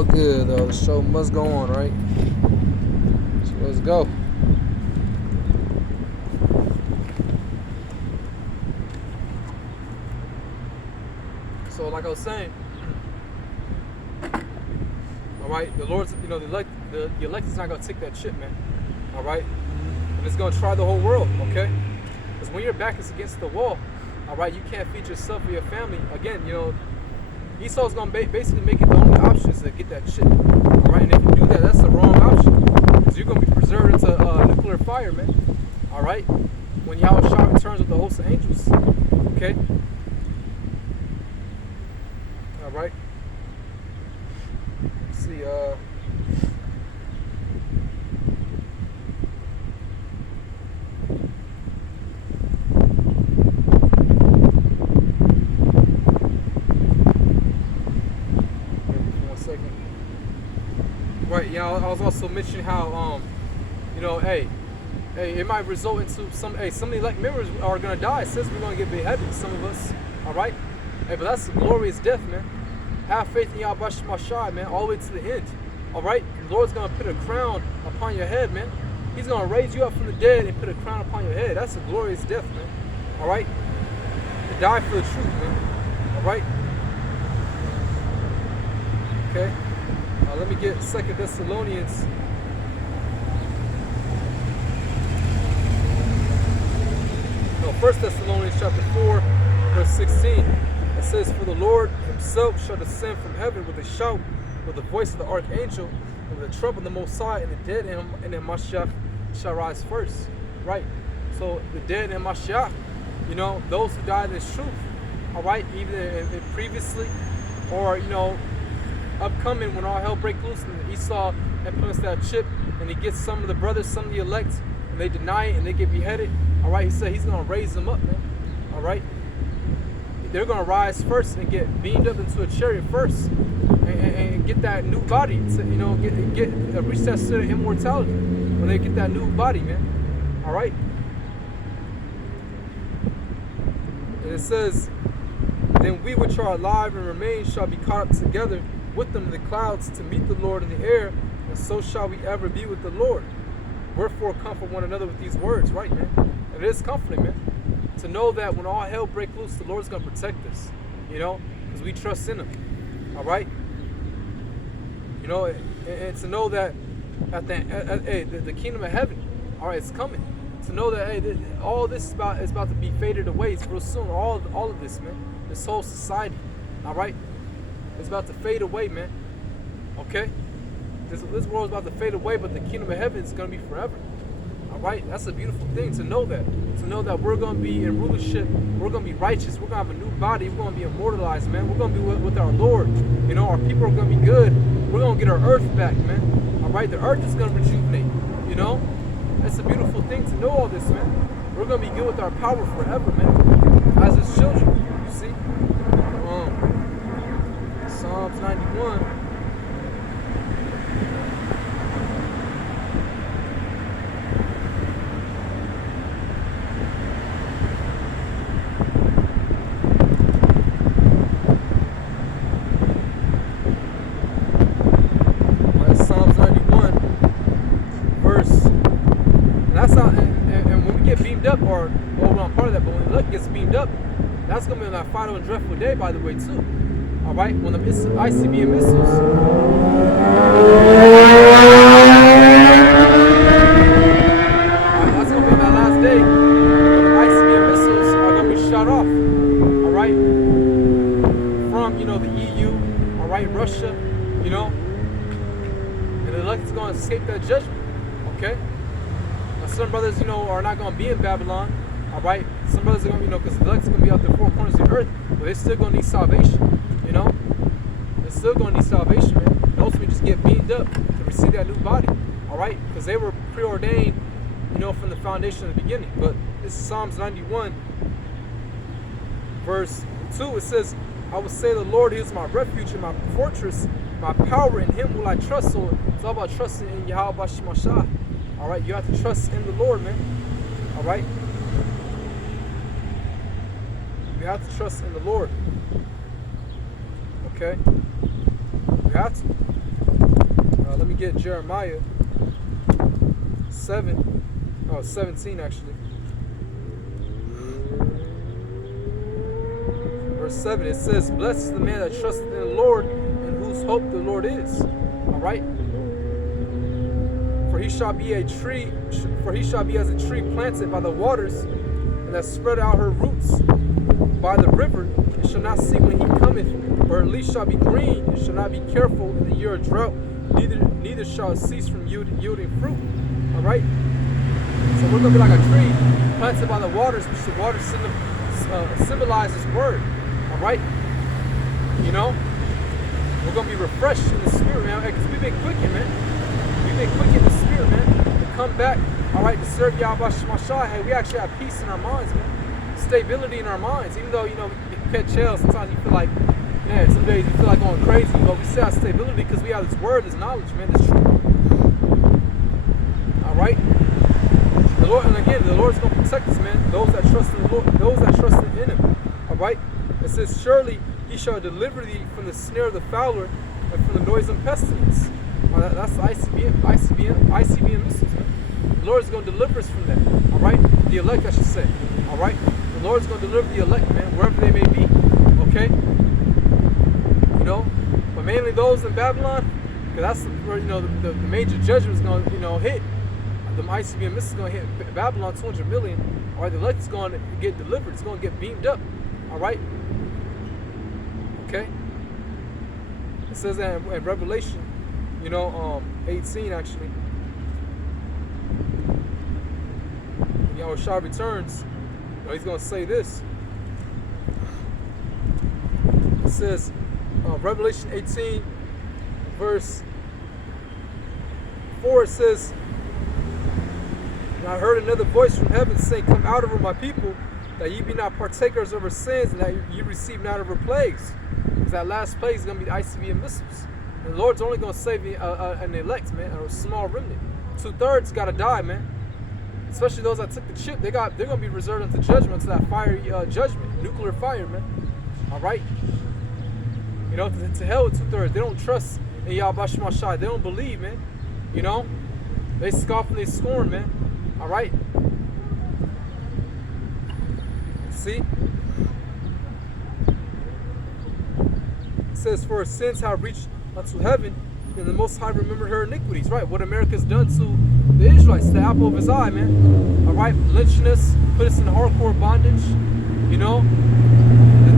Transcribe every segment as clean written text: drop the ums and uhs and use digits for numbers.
all good though. The show must go on, right? So let's go. So like I was saying, all right, the Lord's, the elect is not gonna take that chip, man. All right, and it's gonna try the whole world, okay? Because when your back is against the wall, all right, you can't feed yourself or your family. Again, Esau's gonna basically make it the only option is to get that chip, all right? And if you do that, that's the wrong option, because you're gonna be preserved into nuclear fire, man. All right, when Yahweh Shah returns with the host of angels, okay? All right. Let's see. Right, yeah, I was also mentioning how, hey, it might result into some of the elect members are going to die. It says we're going to get beheaded, some of us, all right? Hey, but that's a glorious death, man. Have faith in Yahweh Shai, man, all the way to the end, all right? The Lord's going to put a crown upon your head, man. He's going to raise you up from the dead and put a crown upon your head. That's a glorious death, man, all right? To die for the truth, man, all right? Okay. Let me get 2 Thessalonians. No, 1 Thessalonians chapter 4, verse 16. It says, "For the Lord himself shall descend from heaven with a shout, with the voice of the archangel, and with the trump of the Most High, and the dead in Mashiach shall rise first." Right? So the dead in Mashiach, those who died in his truth, all right, either previously or, upcoming when all hell break loose and Esau implements that chip and he gets some of the brothers, some of the elect, and they deny it and they get beheaded. All right, he said he's going to raise them up, man. All right, they're going to rise first and get beamed up into a chariot first and get that new body to, reach that state of immortality when they get that new body, man. All right, and it says, "Then we which are alive and remain shall be caught up together with them in the clouds to meet the Lord in the air, and so shall we ever be with the Lord. Wherefore comfort one another with these words," right, man? And it is comforting, man, to know that when all hell break loose, the Lord's going to protect us, because we trust in him, all right? And to know that at the kingdom of heaven, all right, it's coming. To know that, all this is about to be faded away real soon. All of this, man, this whole society, all right? It's about to fade away, man. Okay? This world is about to fade away, but the kingdom of heaven is going to be forever. All right? That's a beautiful thing to know that. To know that we're going to be in rulership. We're going to be righteous. We're going to have a new body. We're going to be immortalized, man. We're going to be with our Lord. Our people are going to be good. We're going to get our earth back, man. All right? The earth is going to rejuvenate. That's a beautiful thing to know all this, man. We're going to be good with our power forever, man. As his children. You see? Psalms 91. Psalms 91, verse. And that's how. And when we get beamed up, or we're not part of that, but when the elect gets beamed up, that's gonna be on that final and dreadful day, by the way, too. All right, when the ICBM missiles. That's going to be that last day. When the ICBM missiles are going to be shot off. All right, from the EU. All right, Russia. And the elect is going to escape that judgment. Okay. Now some brothers, are not going to be in Babylon. All right. Some brothers are going to, because the elect is going to be out the four corners of the earth, but they're still going to need salvation. They're still going to need salvation, man. And ultimately just get beamed up to receive that new body, all right? Because they were preordained, from the foundation of the beginning. But this is Psalms 91, verse 2. It says, "I will say the Lord, he is my refuge and my fortress, my power, in him will I trust." So it's all about trusting in Yahweh Shemashah. All right? You have to trust in the Lord, man. All right? You have to trust in the Lord. Okay? You have to. Let me get Jeremiah 17 actually. Verse 7, it says, "Blessed is the man that trusteth in the Lord, and whose hope the Lord is." All right. For he shall be as a tree planted by the waters, and that spread out her roots by the river, and shall not see when he cometh, or at least shall be green, and shall not be careful in the year of drought, neither shall it cease from yielding fruit. All right. So we're gonna be like a tree planted by the waters, which the waters symbolize His word. All right. You know, we're gonna be refreshed in the spirit, man, because we've been quickened, man. We've been quickened in the spirit, man, to come back. All right, to serve Yahweh Shemashah. Hey, we actually have peace in our minds, man. Stability in our minds. Even though, you know, we catch hell, sometimes you feel like, man, some days you feel like going crazy, but we still have stability because we have this word, this knowledge, man, this truth. All right. The Lord, and again, the Lord's going to protect us, man. Those that trust in the Lord, those that trust in Him. All right. It says, "Surely He shall deliver thee from the snare of the fowler and from the noisome pestilence." That's the ICBM missiles, man. The Lord is going to deliver us from that. All right. The elect, I should say. All right. The Lord is going to deliver the elect, man, wherever they may be. Okay. You know, but mainly those in Babylon, because that's where, you know, the major judgment is going to, you know, hit. The ICBM missile is going to hit Babylon, 200 million. All right, the elect is going to get delivered. It's going to get beamed up. All right. Okay. It says that in Revelation, you know, 18 actually. When Yahushua returns, you know, He's going to say this. It says, Revelation 18, verse 4, it says, "And I heard another voice from heaven saying, Come out of her, my people, that ye be not partakers of her sins, and that ye receive not of her plagues." Because that last plague is going to be the ICBM missiles. And the Lord's only going to save an elect, man, or a small remnant. 2/3 got to die, man. Especially those that took the chip. They're going to be reserved unto judgment, to that fiery judgment, nuclear fire, man. All right? You know, to hell with 2/3. They don't trust in Yahweh Shemashah. They don't believe, man. You know? They scoff and they scorn, man. All right? See? It says, "For her sins have reached unto heaven, and the Most High remembered her iniquities." Right? What America's done to the Israelites, the apple of His eye, man. All right? Lynching us, put us in hardcore bondage. You know?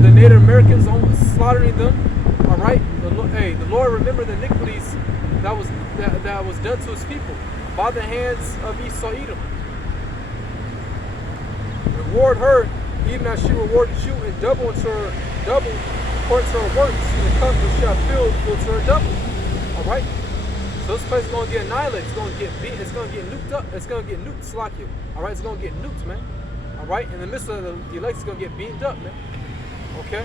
The Native Americans, slaughtering them. All right? The Lord remembered the iniquities that was done to His people by the hands of Esau Edom. Reward her, even as she rewarded you, and double according to her works, and the cup which shall fill to her double. All right. So this place is going to get annihilated. It's going to get beat. It's going to get nuked up. It's going to get nuked, Slakia. All right. It's going to get nuked, man. All right. In the midst of the elect, it's going to get beamed up, man. Okay.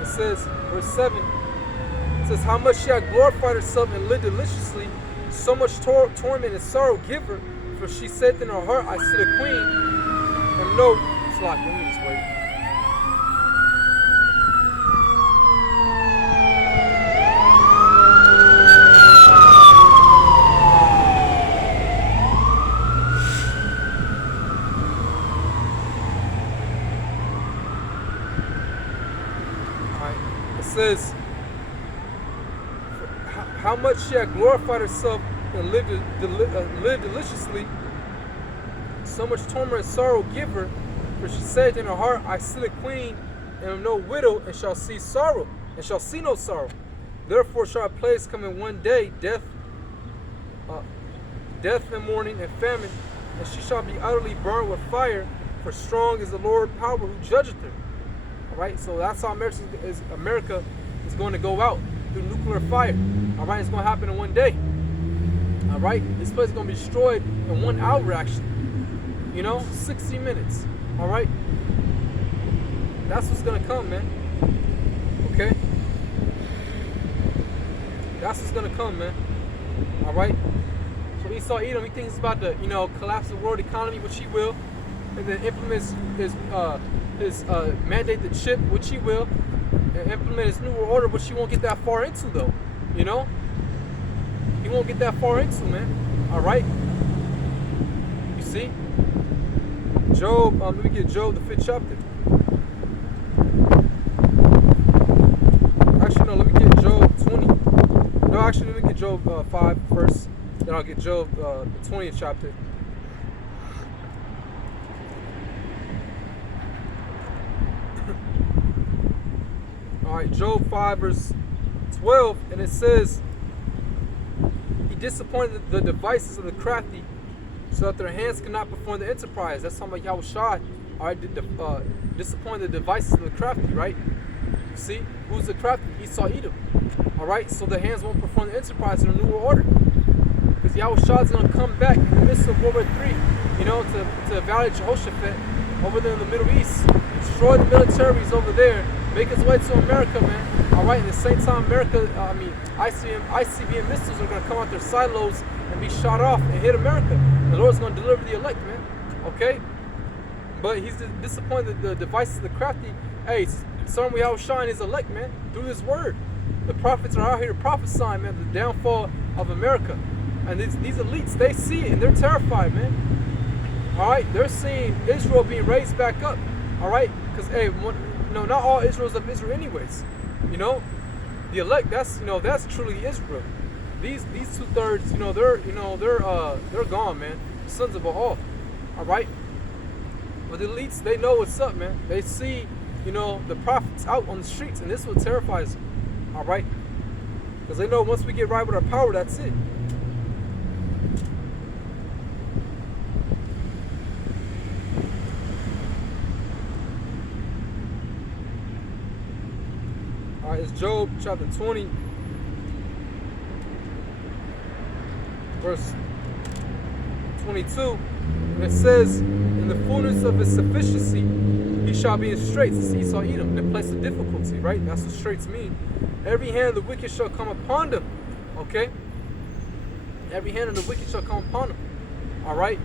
It says, verse 7. It says, "How much she had glorified herself and lived deliciously, so much torment and sorrow give her, for she said in her heart, I sit a queen, and no." Let me just wait. Alright. It says, "How much she had glorified herself and lived deliciously, so much torment and sorrow give her, for she said in her heart, I sit a queen, and am no widow, and shall see sorrow, and shall see no sorrow. Therefore shall a plagues come in one day, death and mourning and famine, and she shall be utterly burned with fire, for strong is the Lord power who judgeth her." All right, so that's how America is going to go out, through nuclear fire. All right, it's going to happen in one day. All right, this place is going to be destroyed in 1 hour, actually. You know, 60 minutes. All right, that's what's going to come, man. Okay, that's what's going to come, man. All right. So Esau Edom, he thinks it's about to, collapse the world economy, which he will. and then implement his mandate the chip, which he will, and implement his new world order, which he won't get that far into though. You know, he won't get that far into, man. All right. You see, Job. Let me get Job the 5th chapter. Actually, no. Let me get Job 20. No, actually, let me get Job 5 first. Then I'll get Job the 20th chapter. All right, Job 5 verse 12, and it says, he disappointed the devices of the crafty, so that their hands cannot perform the enterprise. That's talking about Yahushua. All right, disappoint the devices of the crafty, right? You see, who's the crafty? Esau, Edom. All right, so the hands won't perform the enterprise in the new world order, because Yahushua is going to come back in the midst of World War III, you know, to evaluate Jehoshaphat over there in the Middle East, destroy the militaries over there, make its way to America, man. All right, at the same time, ICBM missiles are going to come out their silos and be shot off and hit America. The Lord's going to deliver the elect, man. Okay? But he's disappointed the devices of the crafty. Hey, some we outshine his elect, man, through this word. The prophets are out here prophesying, man, the downfall of America. And these elites, they see it and they're terrified, man. All right? They're seeing Israel being raised back up. All right? Because, hey, not all Israel's of Israel anyways. You know? The elect, that's truly Israel. These 2/3, they're gone, man. Sons of Baal. All right? But the elites, they know what's up, man. They see, the prophets out on the streets, and this is what terrifies them. All right? Because they know once we get right with our power, that's it. All right, it's Job chapter 20, verse 22, and it says, in the fullness of his sufficiency, he shall be in straits. It's Esau, Edom, in the place of difficulty, right? That's what straits mean. Every hand of the wicked shall come upon them, okay? Every hand of the wicked shall come upon them, all right?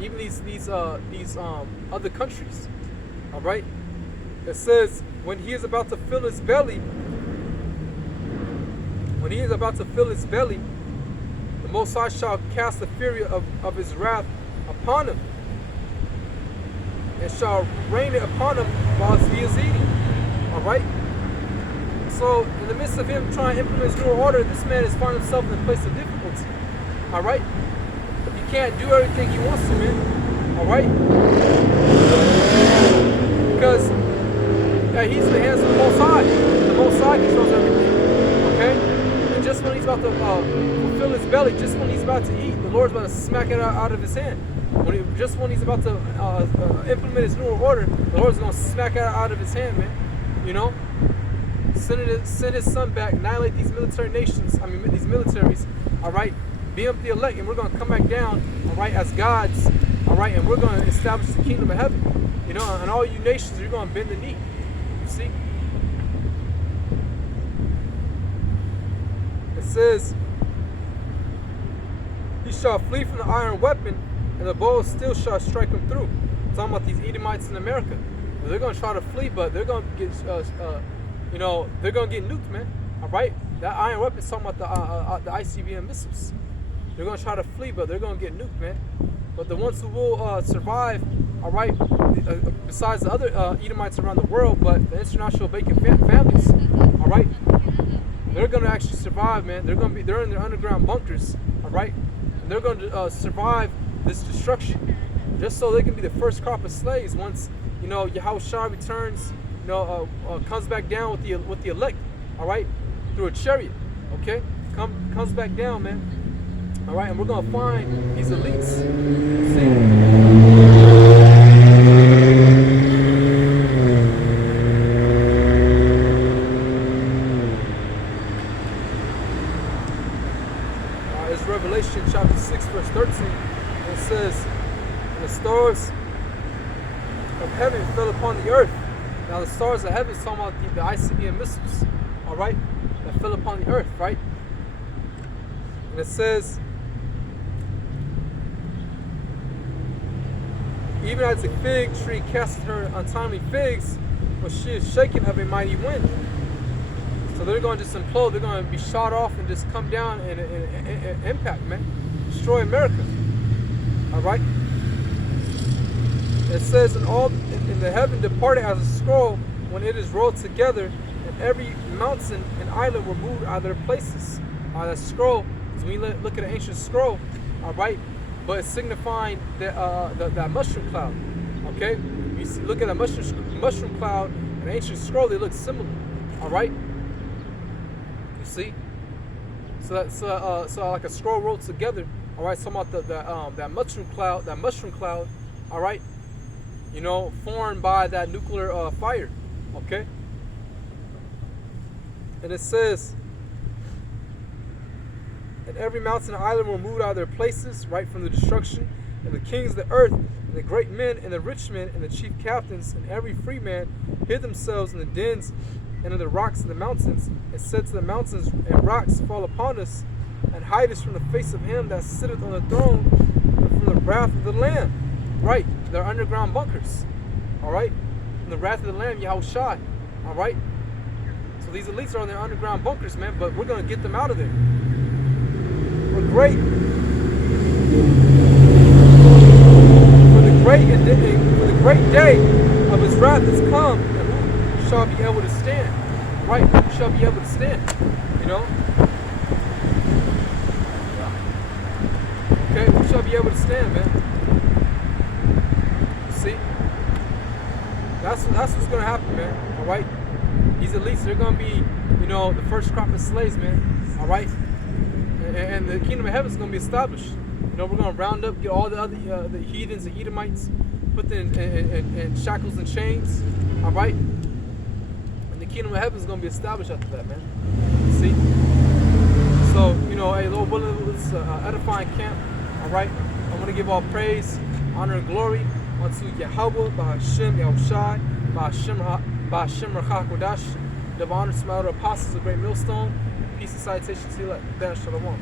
Even these other countries, all right? It says, when he is about to fill his belly, the Most High shall cast the fury of his wrath upon him, and shall rain it upon him whilst he is eating. All right? So, in the midst of him trying to implement his new order, this man is finding himself in a place of difficulty. All right? He can't do everything he wants to, man. All right? Because he's in the hands of the Most High. The Most High controls everything. Okay? And just when he's about to fulfill his belly, just when he's about to eat, the Lord's about to smack it out of his hand. Just when he's about to implement his new order, the Lord's going to smack it out of his hand, man. Send his son back, annihilate these military nations, these militaries, all right? Beam up the elect, and we're going to come back down, all right, as gods, all right? And we're going to establish the kingdom of heaven, and all you nations, you're going to bend the knee. See? It says, he shall flee from the iron weapon, and the bow still shall strike him through. I'm talking about these Edomites in America. They're going to try to flee, but they're going to get, they're going to get nuked, man. All right? That iron weapon is talking about the ICBM missiles. They're going to try to flee, but they're going to get nuked, man. But the ones who will survive, all right, besides the other Edomites around the world, but the international Bacon families, all right, they're going to actually survive, man. They're in their underground bunkers, all right, and they're going to survive this destruction, just so they can be the first crop of slaves once Yahushua returns, comes back down with the elect, all right, through a chariot, okay, comes back down, man. All right, and we're gonna find these elites. See? It's Revelation chapter 6, verse 13. And it says, "The stars of heaven fell upon the earth." Now, the stars of heaven is talking about the ICBM missiles. All right, that fell upon the earth, right? And it says, even as a fig tree casts her untimely figs, when she is shaken of a mighty wind. So they're going to just implode. They're going to be shot off and just come down and impact, man. Destroy America. All right. It says, in the heaven departed as a scroll when it is rolled together, and every mountain and island were moved out of their places. That scroll, so when you look at an ancient scroll, all right, but it's signifying that mushroom cloud. Okay, you see, look at a mushroom cloud and an ancient scroll; they look similar. All right, you see. So that's so like a scroll rolled together. All right, talking about that mushroom cloud. All right, you know, formed by that nuclear fire. Okay, and it says, and every mountain and island were moved out of their places, right, from the destruction. And the kings of the earth, and the great men, and the rich men, and the chief captains, and every free man hid themselves in the dens and in the rocks of the mountains, and said to the mountains and rocks, fall upon us, and hide us from the face of him that sitteth on the throne, and from the wrath of the Lamb. Right, they're underground bunkers. All right, from the wrath of the Lamb, Yahushua. All right, so these elites are in their underground bunkers, man, but we're going to get them out of there. For the great day of his wrath has come, and who shall be able to stand? Right, who shall be able to stand? You know? Okay, who shall be able to stand, man? You see? That's what's gonna happen, man. Alright? These elites, they're gonna be, you know, the first crop of slaves, man. Alright? And the kingdom of heaven is going to be established. You know, we're going to round up, get all the other the heathens, the Edomites, put them in shackles and chains. All right, and the kingdom of heaven is going to be established after that, man. You see? So, you know, hey, Lord willing, this edifying camp. All right, I want to give all praise, honor, and glory unto Yahweh, Bahashem, Yahushai, Bahashem Rachach Kodash, the honor to my other apostles, the great millstone. Peace and citation to you, Dan Shalom.